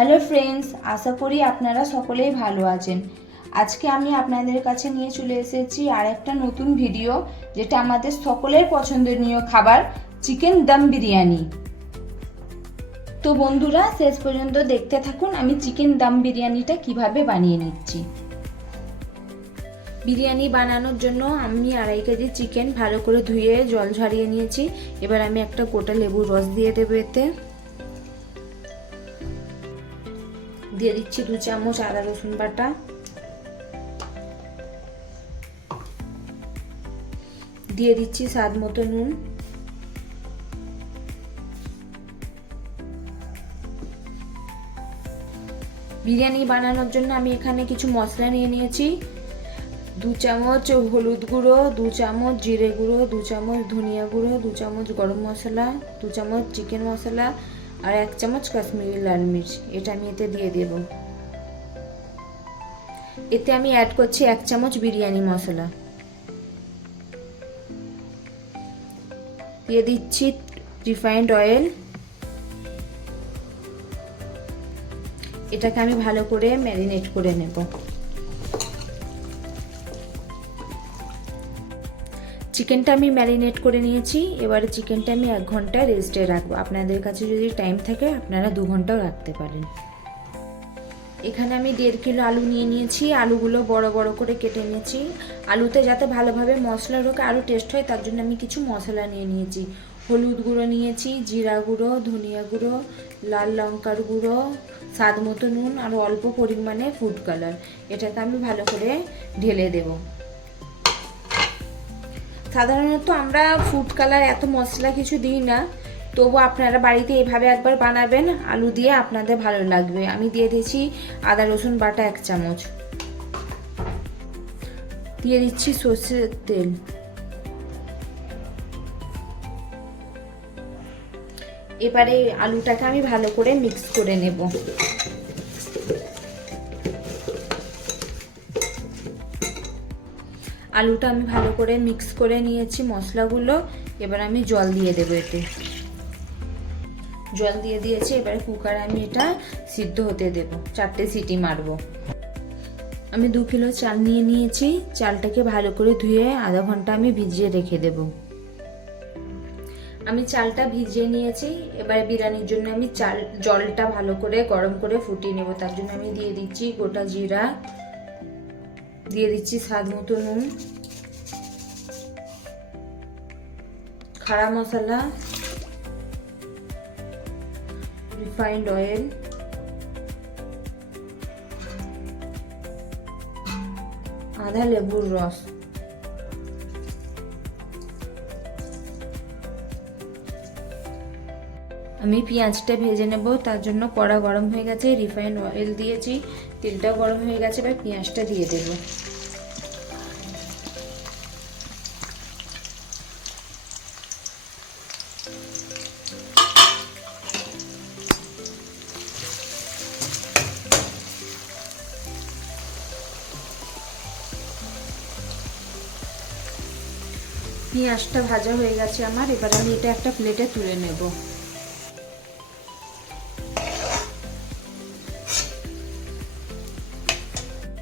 Hello friends, আশা করি আপনারা সকলেই ভালো আছেন। আজকে আমি আপনাদের কাছে নিয়ে চলে এসেছি আর একটা নতুন ভিডিও, যেটা আমাদের সকলের পছন্দনীয় খাবার চিকেন দম বিরিয়ানি। তো বন্ধুরা, শেষ পর্যন্ত দেখতে থাকুন আমি চিকেন দম বিরিয়ানিটা কিভাবে বানিয়ে নিচ্ছি। বিরিয়ানি বানানোর জন্য আমি 2.5 কেজি চিকেন ভালো করে ধুয়ে জল ঝরিয়ে নিয়েছি। এবার আমি একটা গোটা লেবুর রস দিয়ে দেবো। এতে দিয়ে দিচ্ছি 2 চামচ আদা রসুন বাটা, দিয়ে দিচ্ছি স্বাদ মতো নুন, বিরিয়ানি বানানোর জন্য আমি এখানে কিছু মশলা নিয়ে নিয়েছি। 2 চামচ হলুদ গুঁড়ো, 2 চামচ জিরে গুঁড়ো, 2 চামচ ধনিয়া গুঁড়ো, 2 চামচ গরম মশলা, 2 চামচ চিকেন মশলা আর 1 চামচ কাশ্মীরি লাল মির্চ। এটা আমি এতে দিয়ে দেব। এতে আমি অ্যাড করছি 1 চামচ বিরিয়ানি মশলা, দিয়ে দিচ্ছি রিফাইন্ড অয়েল। এটাকে আমি ভালো করে ম্যারিনেট করে নেব। চিকেনটা আমি ম্যারিনেট করে নিয়েছি। এবারে চিকেনটা আমি 1 ঘন্টা রেস্টে রাখবো। আপনাদের কাছে যদি টাইম থাকে আপনারা 2 ঘন্টাও রাখতে পারেন। এখানে আমি 1.5 কিলো আলু নিয়ে নিয়েছি। আলুগুলো বড় বড় করে কেটে নিয়েছি। আলুতে যাতে ভালোভাবে মশলা ঢোকে, আরও টেস্ট হয়, তার জন্য আমি কিছু মশলা নিয়ে নিয়েছি। হলুদ গুঁড়ো নিয়েছি, জিরা গুঁড়ো, ধনিয়া গুঁড়ো, লাল লঙ্কার গুঁড়ো, স্বাদ মতো নুন আর অল্প পরিমাণে ফুড কালার। এটাকে আমি ভালো করে ঢেলে দেব। সাধারণত আমরা ফুড কালার এত মশলা কিছু দিই না, তবু আপনারা বাড়িতে এইভাবে একবার বানাবেন, আলু দিয়ে আপনাদের ভালো লাগবে। আমি দিয়ে দিচ্ছি আদা রসুন বাটা 1 চামচ, দিয়ে দিচ্ছি সরষের তেল, এবারে আলুটাকে আমি ভালো করে মিক্স করে নেব। আলুটা আমি ভালো করে মিক্স করে নিয়েছি মশলাগুলো। এবার আমি জল দিয়ে দেবো। এতে জল দিয়ে দিয়েছি। এবারে কুকারে আমি এটা সিদ্ধ হতে দেব। 4টে সিটি মারবো। আমি 2 কিলো চাল নিয়ে নিয়েছি। চালটাকে ভালো করে ধুয়ে আধা ঘন্টা আমি ভিজিয়ে রেখে দেব। আমি চালটা ভিজিয়ে নিয়েছি। এবার বিরিয়ানির জন্য আমি জলটা ভালো করে গরম করে ফুটিয়ে নেব। তার জন্য আমি দিয়ে দিচ্ছি গোটা জিরা, দিয়ে দিচ্ছি স্বাদ মতো নুন, খাড়া মশলা, রিফাইন্ড অয়েল, আধা লেবুর রস। আমি পেঁয়াজটা ভেজে নেব। তার জন্য কড়া গরম হয়ে গেছে, রিফাইন্ড অয়েল দিয়েছি, তেলটাও গরম হয়ে গেছে। এবার পেঁয়াজটা দিয়ে দেব। পেঁয়াজটা ভাজা হয়ে গেছে আমার। এবার আমি এটা একটা প্লেটে তুলে নেব।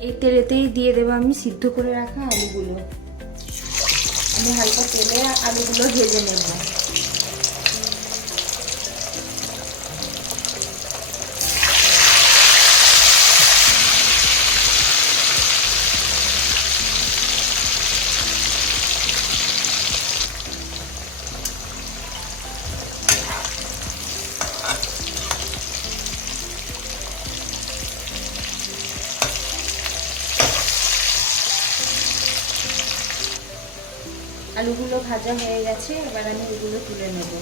এই তেলেতেই দিয়ে দেবো আমি সিদ্ধ করে রাখা আলুগুলো। আমি হালকা তেলে আলুগুলো ভেজে নেব। আলুগুলো ভাজা হয়ে গেছে। এবার আমি এগুলো তুলে নেব।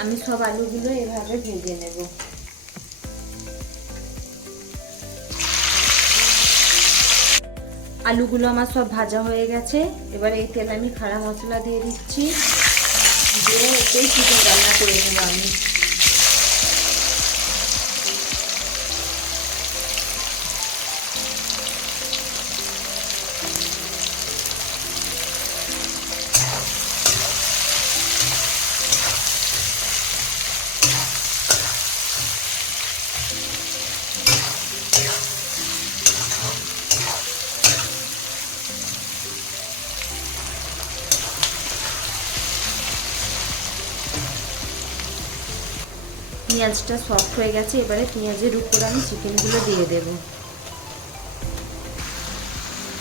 আমি সব আলুগুলো এভাবে ভেজে নেব। আলুগুলো আমার সব ভাজা হয়ে গেছে। এবার এই তেলে আমি খাড়া মশলা দিয়ে দিচ্ছি, দিয়ে এতেই চিকেন রান্না করে নেব আমি। পেঁয়াজটা সফট হয়ে গেছে, এবারে পেঁয়াজের উপর আমি চিকেনগুলো দিয়ে দেব।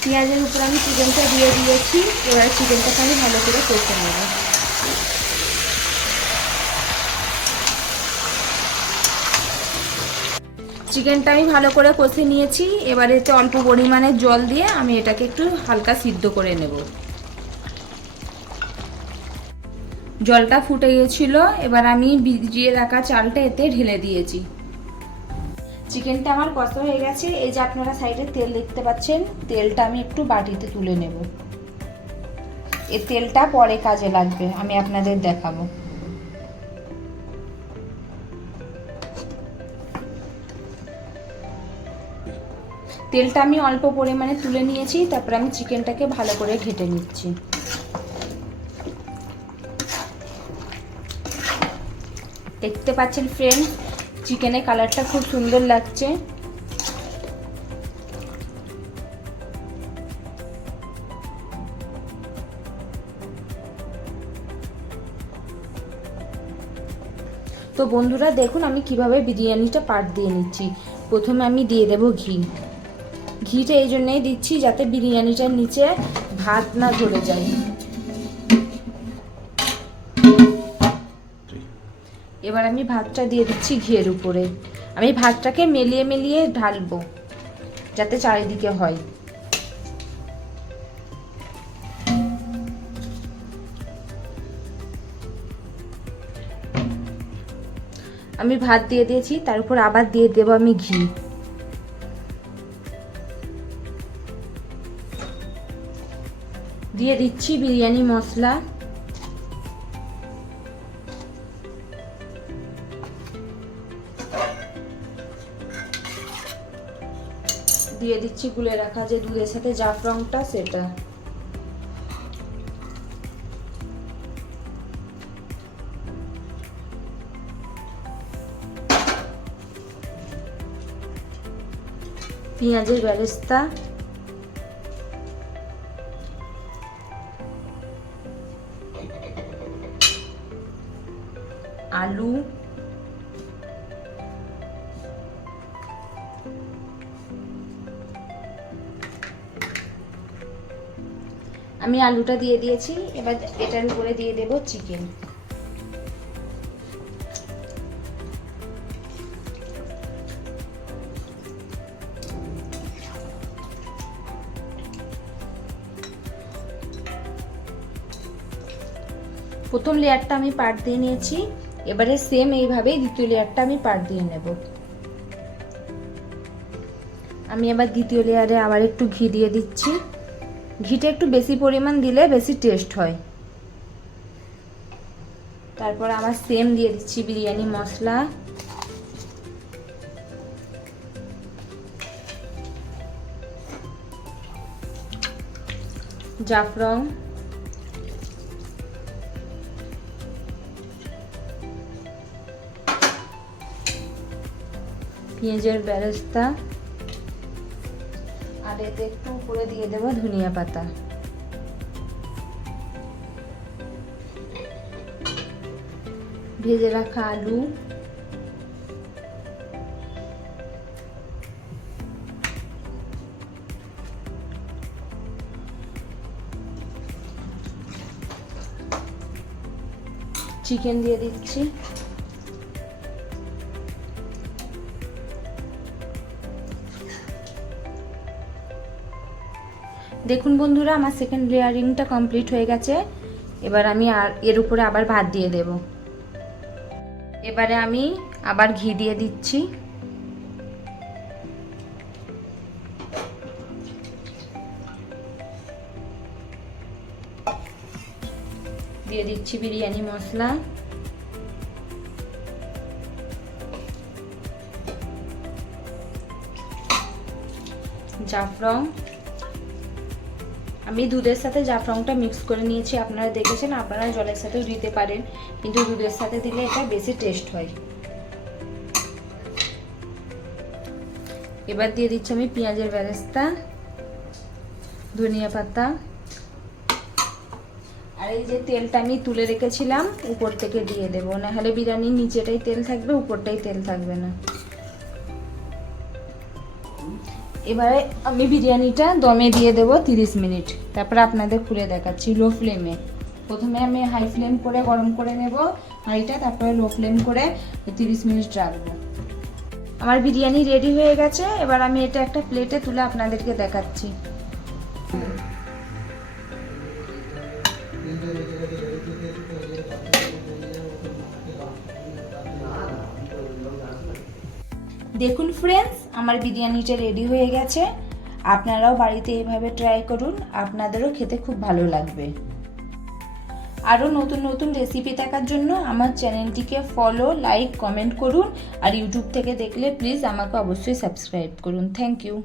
পেঁয়াজের উপর আমি চিকেনটা দিয়ে দিয়েছি, এবারে চিকেনটাকে আমি ভালো করে কষে নেব। চিকেনটা আমি ভালো করে কষে নিয়েছি, এবারে এতে অল্প পরিমাণে জল দিয়ে আমি এটাকে একটু হালকা সিদ্ধ করে নেব। জলটা ফুটে গিয়েছিল, এবার আমি ভিজিয়ে রাখা চালটা এতে ঢেলে দিয়েছি। চিকেনটা আমার কষা হয়ে গেছে, এই যে আপনারা সাইডে তেল দেখতে পাচ্ছেন, তেলটা আমি একটু বাটিতে তুলে নেব। এই তেলটা পরে কাজে লাগবে, আমি আপনাদের দেখাবো। তেলটা আমি অল্প পরিমাণে তুলে নিয়েছি, তারপর আমি চিকেনটাকে ভালো করে ঘেটে নিচ্ছি। দেখতে পাচ্ছেন ফ্রেন্ড, চিকেনের কালারটা খুব সুন্দর লাগছে। তো বন্ধুরা দেখুন আমি কিভাবে বিরিয়ানিটা পাট দিয়ে নিচ্ছি। প্রথমে আমি দিয়ে দেব ঘি। ঘিটা এই জন্যই দিচ্ছি যাতে বিরিয়ানিটার নিচে ভাত না ধরে যায়। এবার আমি ভাতটা দিয়ে দিচ্ছি ঘিয়ের উপরে। আমি ভাতটাকে মেলিয়ে মেলিয়ে ঢালবো যাতে চারিদিকে হয়। আমি ভাত দিয়ে দিয়েছি, তার উপর আবার দিয়ে দেবো আমি ঘি। দিয়ে দিচ্ছি বিরিয়ানি মশলা। দিয়ে দিচ্ছি গুলে রাখা যে দুধের সাথে জাফরানটা, সেটা। পেঁয়াজের বেরেস্তা, আলু, আমি আলুটা দিয়ে দিয়েছি, এবার এটার উপরে দিয়ে দেব চিকেন। প্রথম লেয়ারটা আমি পাট দিয়ে নিয়েছি, এবারে সেম এইভাবেই দ্বিতীয় লেয়ারটা আমি পাট দিয়ে নেব। আমি এবার দ্বিতীয় লেয়ারে আবার একটু ঘি দিয়ে দিচ্ছি। ঘিটা একটু বেশি পরিমাণ দিলে বেশি টেস্ট হয়। তারপর আবার সেম দিয়ে দিচ্ছি বিরিয়ানি মশলা, জাফরান, পেঁয়াজের বেরেস্তা, আর এতে একটু উপরে দিয়ে দেব ধনিয়া পাতা। ভেজে রাখা আলু, চিকেন দিয়ে দিচ্ছি। দেখুন বন্ধুরা আমার সেকেন্ড লেয়ারিংটা কমপ্লিট হয়ে গেছে। এবার আমি আর এর উপরে আবার ভাত দিয়ে দেব। এবারে আমি আবার ঘি দিয়ে দিচ্ছি। দিয়ে দিচ্ছি বিরিয়ানি মশলা, জাফরান। আমি দুধের সাথে জাফরানটা মিক্স করে নিয়েছি, আপনারা দেখেছেন, আপনারা জলের সাথেও দিতে পারেন, কিন্তু দুধের সাথে দিলে এটা বেশি টেস্ট হয়। এবার দিয়ে দিচ্ছি আমি পেঁয়াজের বেরেস্তা, ধনিয়া পাতা, আর এই যে তেলটা আমি তুলে রেখেছিলাম উপর থেকে দিয়ে দেবো, না হলে বিরিয়ানির নিচেটাই তেল থাকবে, উপরটাই তেল থাকবে না। এবারে আমি বিরিয়ানিটা দমে দিয়ে দেবো 30 মিনিট, তারপর আপনাদের খুলে দেখাচ্ছি লো ফ্লেমে। প্রথমে আমি হাই ফ্লেম করে গরম করে নেব হাঁড়িটা, তারপরে লো ফ্লেম করে 30 মিনিট রাখবো। আমার বিরিয়ানি রেডি হয়ে গেছে, এবার আমি এটা একটা প্লেটে তুলে আপনাদেরকে দেখাচ্ছি। দেখুন ফ্রেন্ডস, আমার বিরিয়ানিটা রেডি হয়ে গেছে। আপনারাও বাড়িতে এইভাবে ট্রাই করুন, আপনাদেরও খেতে খুব ভালো লাগবে। আরও নতুন নতুন রেসিপি দেখার জন্য আমার চ্যানেলটিকে ফলো, লাইক, কমেন্ট করুন। আর ইউটিউব থেকে দেখলে প্লিজ আমাকে অবশ্যই সাবস্ক্রাইব করুন। Thank you.